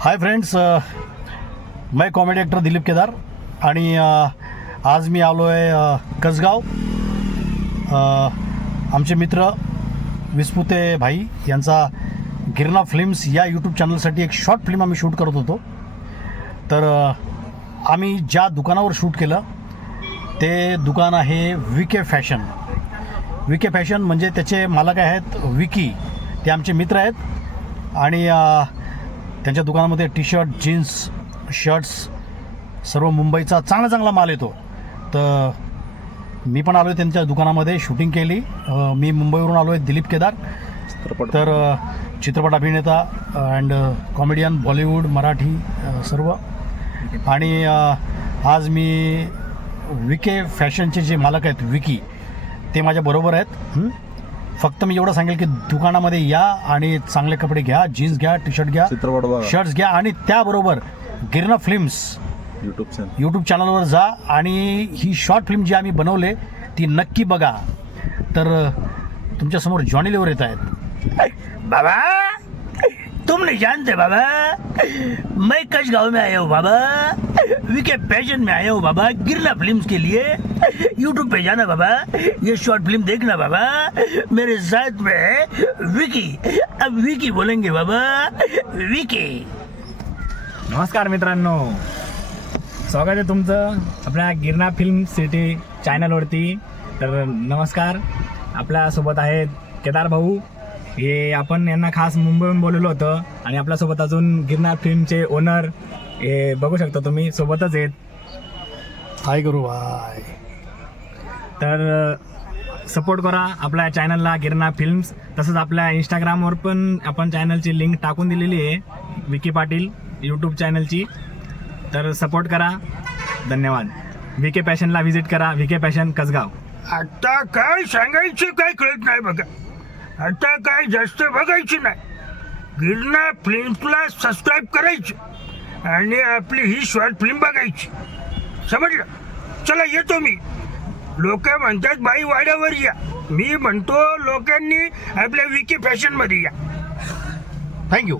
Hi friends, मैं comedy actor Dilip Kedar आणि आज मी आलो आहे कसगाव. आमचे मित्र विस्पुते भाई यांचा गिरणा फिल्म्स या यूट्यूब चॅनलसाठी एक शॉर्ट फिल्म आम्ही शूट करत होतो. तर आम्ही ज्या दुकानावर शूट केलं ते दुकान आहे विके फॅशन. विके फॅशन म्हणजे त्याचे मालक आहेत विकी, ते आमचे मित्र आहेत आणि त्यांच्या दुकानामध्ये टी शर्ट, जीन्स, शर्ट्स सर्व मुंबईचा चांगला माल येतो. तर मी पण आलो आहे त्यांच्या दुकानामध्ये, शूटिंग केली. मी मुंबईवरून आलो आहे, दिलीप केदार. तर चित्रपट अभिनेता अँड कॉमेडियन, बॉलिवूड, मराठी सर्व. आणि आज मी विके फॅशनचे जे मालक आहेत विकी, ते माझ्याबरोबर आहेत. फक्त मी एवढं सांगेल की दुकानामध्ये या आणि चांगले कपडे घ्या, जीन्स घ्या, टी शर्ट घ्या, शर्ट्स घ्या आणि त्याबरोबर गिरणा फिल्म्स यूट्यूब चॅनलवर जा आणि ही शॉर्ट फिल्म जी आम्ही बनवले ती नक्की बघा. तर तुमच्यासमोर जॉनी लिव्हर येत आहेत. बाबा तुम नहीं जानते बाबा, मैं कसगांव में आया हूँ बाबा, विके फैशन में आया हूँ बाबा, गिरना फिल्म्स के लिए. यूट्यूब पे जाना बाबा, ये शॉर्ट फिल्म देखना बाबा. मेरे साथ में है विकी. अब विकी बोलेंगे बाबा, विकी. नमस्कार मित्रांनो, स्वागत आहे तुमचं आपल्या गिरणा फिल्म सिटी चॅनलवरती. तर नमस्कार, आपल्यासोबत आहेत केदार भाऊ. हे आपण यांना खास मुंबईहून बोलवलं होतं आणि आपल्यासोबत अजून गिरणा फिल्मचे ओनर हे बघू शकता तुम्ही, सोबतच आहेत. हाय गुरु भाई. तर सपोर्ट करा आपल्या चॅनलला गिरणा फिल्म्स. तसंच आपल्या इंस्टाग्रामवर पण आपण चॅनलची लिंक टाकून दिलेली आहे, विकी पाटील यूट्यूब चॅनलची. तर सपोर्ट करा. धन्यवाद. विके फॅशनला व्हिजिट करा, विके फॅशन कसगाव. आता काय सांगायचं काय कळत नाही बघा. आता काय जास्त बघायचं नाही, गिरणा फिल्म्सला सबस्क्राईब करायचं आणि आपली ही शॉर्ट फिल्म बघायची. समजलं? चला येतो मी. लोक म्हणतात बाई वाड्यावर या, मी म्हणतो लोकांनी आपल्या विकी फॅशनमध्ये या. थँक्यू.